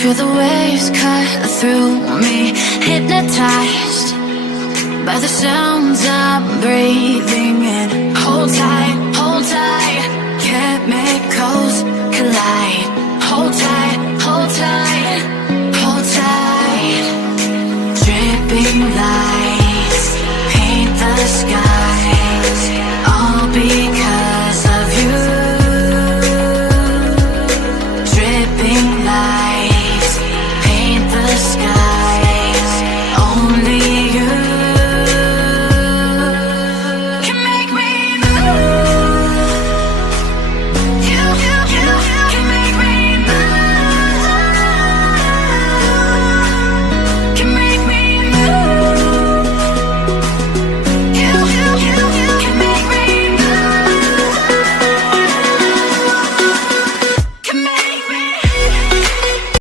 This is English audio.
Feel the waves cut through me, hypnotized by the sounds I'm breathing in. Hold tight, chemicals collide. Hold tight, hold tight, hold tight. Dripping lights paint the sky.